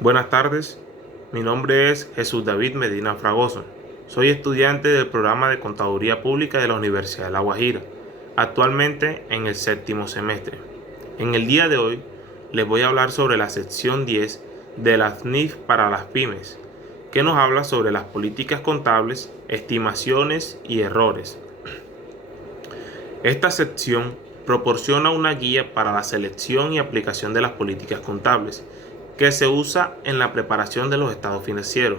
Buenas tardes, mi nombre es Jesús David Medina Fragoso. Soy estudiante del programa de Contaduría Pública de la Universidad de La Guajira, actualmente en el séptimo semestre. En el día de hoy les voy a hablar sobre la sección 10 de la CNIF para las pymes, que nos habla sobre las políticas contables, estimaciones y errores. Esta sección proporciona una guía para la selección y aplicación de las políticas contables, que se usa en la preparación de los estados financieros.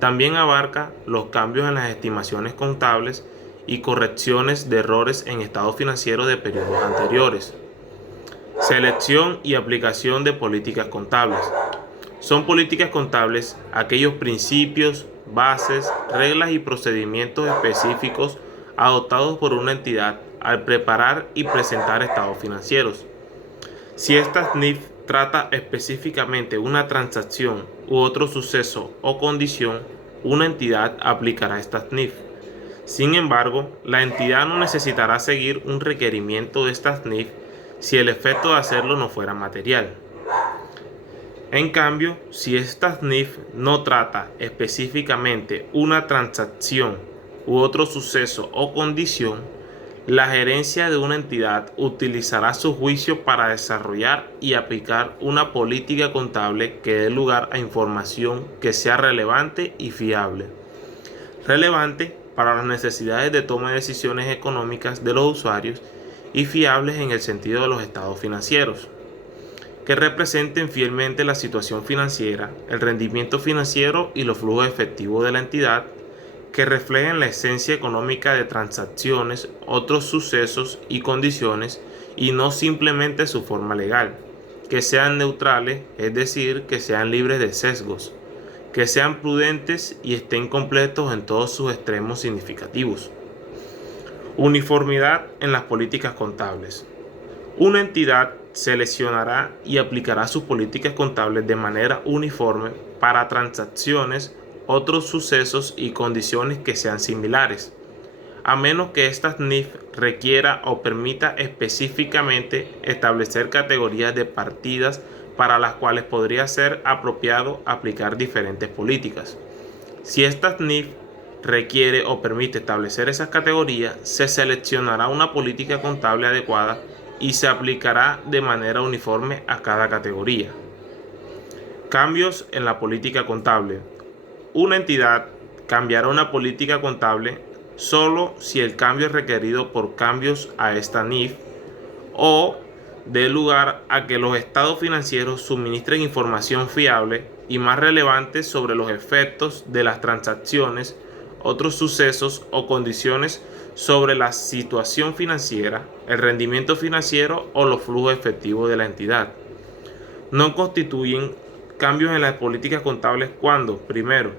También abarca los cambios en las estimaciones contables y correcciones de errores en estados financieros de periodos anteriores. Selección y aplicación de políticas contables. Son políticas contables aquellos principios, bases, reglas y procedimientos específicos adoptados por una entidad al preparar y presentar estados financieros. Si esta CNIF trata específicamente una transacción u otro suceso o condición, una entidad aplicará esta CNIF. Sin embargo, la entidad no necesitará seguir un requerimiento de esta CNIF si el efecto de hacerlo no fuera material. En cambio, si esta CNIF no trata específicamente una transacción u otro suceso o condición, la gerencia de una entidad utilizará su juicio para desarrollar y aplicar una política contable que dé lugar a información que sea relevante y fiable. Relevante para las necesidades de toma de decisiones económicas de los usuarios y fiables en el sentido de los estados financieros, que representen fielmente la situación financiera, el rendimiento financiero y los flujos efectivos de la entidad, que reflejen la esencia económica de transacciones, otros sucesos y condiciones y no simplemente su forma legal, que sean neutrales, es decir, que sean libres de sesgos, que sean prudentes y estén completos en todos sus extremos significativos. Uniformidad en las políticas contables. Una entidad seleccionará y aplicará sus políticas contables de manera uniforme para transacciones, otros sucesos y condiciones que sean similares, a menos que esta CNIF requiera o permita específicamente establecer categorías de partidas para las cuales podría ser apropiado aplicar diferentes políticas. Si esta CNIF requiere o permite establecer esas categorías, se seleccionará una política contable adecuada y se aplicará de manera uniforme a cada categoría. Cambios en la política contable. Una entidad cambiará una política contable solo si el cambio es requerido por cambios a esta NIF o dé lugar a que los estados financieros suministren información fiable y más relevante sobre los efectos de las transacciones, otros sucesos o condiciones sobre la situación financiera, el rendimiento financiero o los flujos efectivos de la entidad. No constituyen cambios en las políticas contables cuando, primero,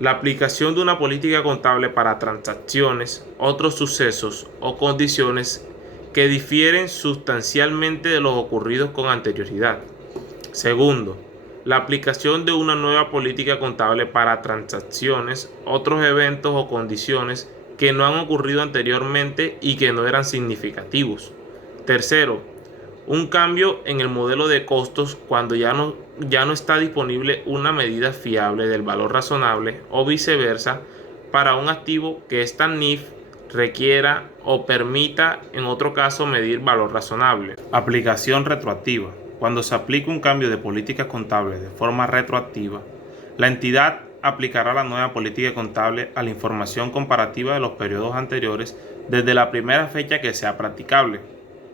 la aplicación de una política contable para transacciones, otros sucesos o condiciones que difieren sustancialmente de los ocurridos con anterioridad. Segundo, la aplicación de una nueva política contable para transacciones, otros eventos o condiciones que no han ocurrido anteriormente y que no eran significativos. Tercero, un cambio en el modelo de costos cuando ya no está disponible una medida fiable del valor razonable o viceversa para un activo que esta NIF requiera o permita en otro caso medir valor razonable. Aplicación retroactiva. Cuando se aplica un cambio de políticas contables de forma retroactiva, la entidad aplicará la nueva política contable a la información comparativa de los periodos anteriores desde la primera fecha que sea practicable,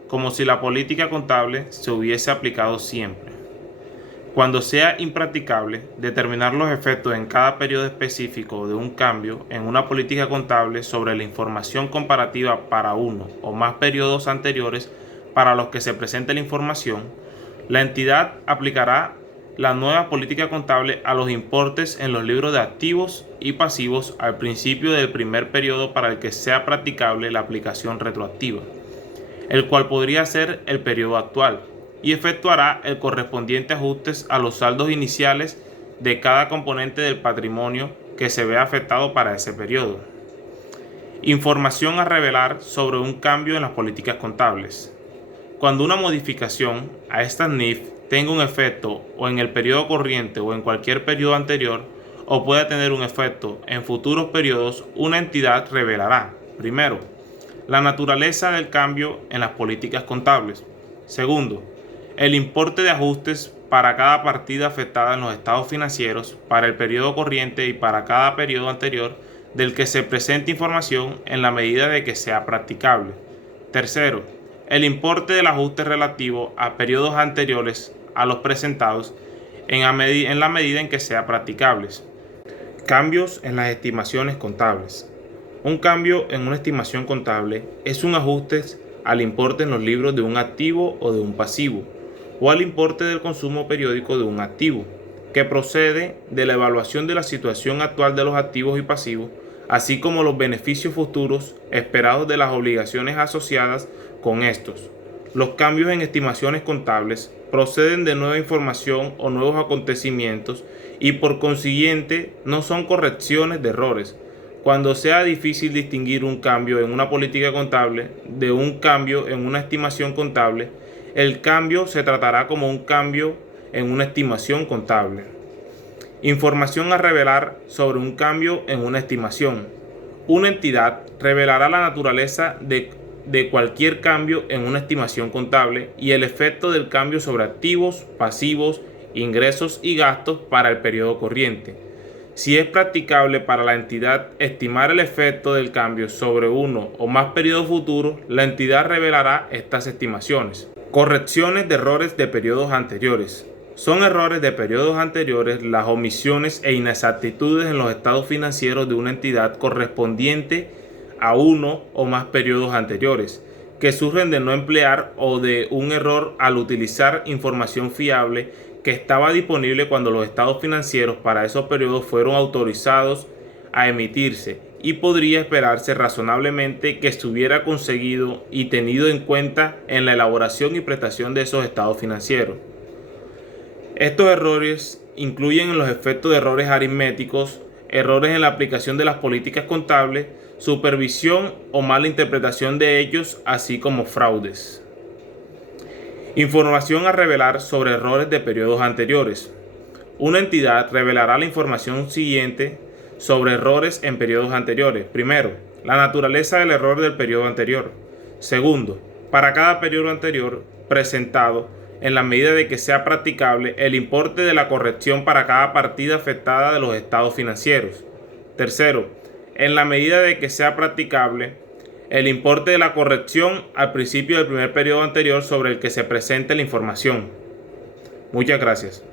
como si la política contable se hubiese aplicado siempre. Cuando sea impracticable, determinar los efectos en cada periodo específico de un cambio en una política contable sobre la información comparativa para uno o más periodos anteriores para los que se presente la información, la entidad aplicará la nueva política contable a los importes en los libros de activos y pasivos al principio del primer periodo para el que sea practicable la aplicación retroactiva, el cual podría ser el periodo actual, y efectuará el correspondiente ajustes a los saldos iniciales de cada componente del patrimonio que se vea afectado para ese periodo. Información a revelar sobre un cambio en las políticas contables. Cuando una modificación a esta NIF tenga un efecto o en el periodo corriente o en cualquier periodo anterior, o pueda tener un efecto en futuros periodos, una entidad revelará, primero, la naturaleza del cambio en las políticas contables. Segundo, el importe de ajustes para cada partida afectada en los estados financieros para el periodo corriente y para cada periodo anterior del que se presente información en la medida de que sea practicable. Tercero, el importe del ajuste relativo a periodos anteriores a los presentados en la medida en que sea practicables. Cambios en las estimaciones contables. Un cambio en una estimación contable es un ajuste al importe en los libros de un activo o de un pasivo, o al importe del consumo periódico de un activo, que procede de la evaluación de la situación actual de los activos y pasivos, así como los beneficios futuros esperados de las obligaciones asociadas con estos. Los cambios en estimaciones contables proceden de nueva información o nuevos acontecimientos y por consiguiente no son correcciones de errores. Cuando sea difícil distinguir un cambio en una política contable de un cambio en una estimación contable, el cambio se tratará como un cambio en una estimación contable. Información a revelar sobre un cambio en una estimación. Una entidad revelará la naturaleza de cualquier cambio en una estimación contable y el efecto del cambio sobre activos, pasivos, ingresos y gastos para el periodo corriente. Si es practicable para la entidad estimar el efecto del cambio sobre uno o más periodos futuros, la entidad revelará estas estimaciones. Correcciones de errores de periodos anteriores. Son errores de periodos anteriores las omisiones e inexactitudes en los estados financieros de una entidad correspondiente a uno o más periodos anteriores, que surgen de no emplear o de un error al utilizar información fiable que estaba disponible cuando los estados financieros para esos periodos fueron autorizados a emitirse, y podría esperarse razonablemente que estuviera conseguido y tenido en cuenta en la elaboración y prestación de esos estados financieros. Estos errores incluyen los efectos de errores aritméticos, errores en la aplicación de las políticas contables, supervisión o mala interpretación de ellos, así como fraudes. Información a revelar sobre errores de periodos anteriores. Una entidad revelará la información siguiente sobre errores en periodos anteriores. Primero, la naturaleza del error del periodo anterior. Segundo, para cada periodo anterior presentado, en la medida de que sea practicable, el importe de la corrección para cada partida afectada de los estados financieros. Tercero, en la medida de que sea practicable, el importe de la corrección al principio del primer periodo anterior sobre el que se presente la información. Muchas gracias.